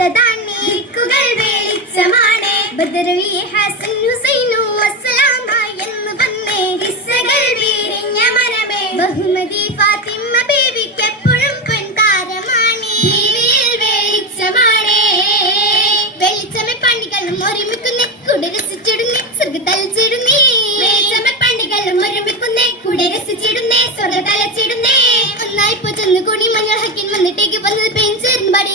കൊടുത്തതാണ് ദിക്കുകൾ വെളിച്ചമാണ് ബദറലി ഹസൻ ഹുസൈനു വസ്സലാമ എന്ന് വന്നേ കിസ്സകൾ വീരിഞ്ഞ മരമേ ബഹുമതി ഫാത്തിമ ബീവിക്ക് എപ്പോഴും പൊൻതാരമാണ് ബീവിയിൽ വെളിച്ചമാണ് വെളിച്ചമേ പണികളും ഒരുമിക്കുന്നേ കൂടെ രസിച്ചിടുന്നേ സ്വർഗത്തലച്ചിടുന്നേ വെളിച്ചമേ പണികളും ഒരുമിക്കുന്നേ കൂടെ രസിച്ചിടുന്നേ സ്വർഗത്തലച്ചിടുന്നേ ഒന്നായി പോച്ചെന്ന് കൂടി മഞ്ഞൾ ഹക്കിൻ വന്നിട്ടേക്ക് വന്നത് പെഞ്ചേർന്ന് പാടി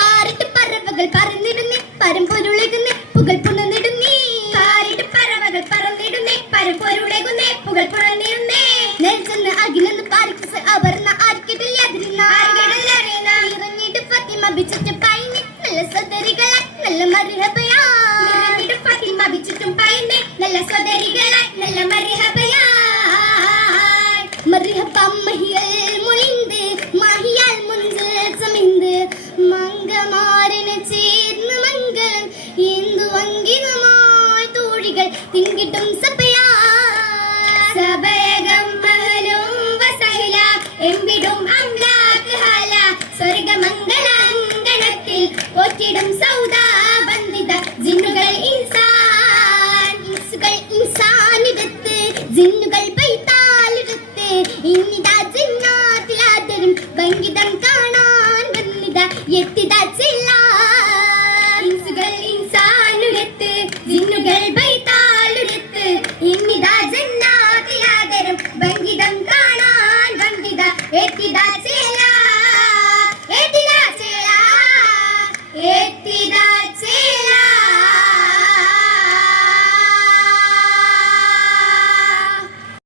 പാറിട്ട് പറവകൾ പറന്നിടുന്നേ പരമ്പൊരുളേകുന്നേ പുകൾ പുണർന്നിടുന്നേ പാറിട്ട് പറവകൾ പറന്നിടുന്നേ പരമ്പൊരുളേകുന്നേ പുകൾ പുണർന്നിടുന്നേ നെൽച്ചെന്ന് അഖിലെന്ന് പാരിച്ച് അപർണ ആർക്കിടില്ല ഇറങ്ങിയിട്ട് ഫാത്തിമ ബിച്ചിട്ട് പൈനെ നല്ല സോദരികളായി നല്ല മറിഹബയാ ഫാത്തിമ ബിച്ചിട്ടും പൈനെ നല്ല സോദരികളായി നല്ല മറിഹബയാ മറിഹബ മഹിയൽ മുളിന്ത് മാഹിയാൽ മുഞ്ചിൽ സമിന്ത് മംഗമാരന് ചേർന്ന് മംഗളം എന്തു അങ്കിതമായി തോഴികൾ തിങ്കിട്ടും സഭയാ സഭയകം മഹലും വസഹല എമ്പിടും അംലാക്ക് ഹാല സ്വർഗമംഗളാങ്കണത്തിൽ പോറ്റിടും സൗദാ ബന്ധിത ജിന്നുകൾ ഇൻസുകൾ ഇൻസാനിടത്ത് ജിന്നുകൾ പൈത്താലിടത്ത് ഇന്നിതാ ജിന്നാത്തിലാദരും ഭംഗിതം കാണാൻ വന്നിത എത്തിതാ ഇൻസുകൾ ഇൻസാനുരത്ത് ജിന്നുകൾ പൈത്താലുരത്ത് ഇന്നിതാ ജന്നാത്തിലാദരും ഭംഗിതം കാണാൻ വന്നിത എത്തിതാ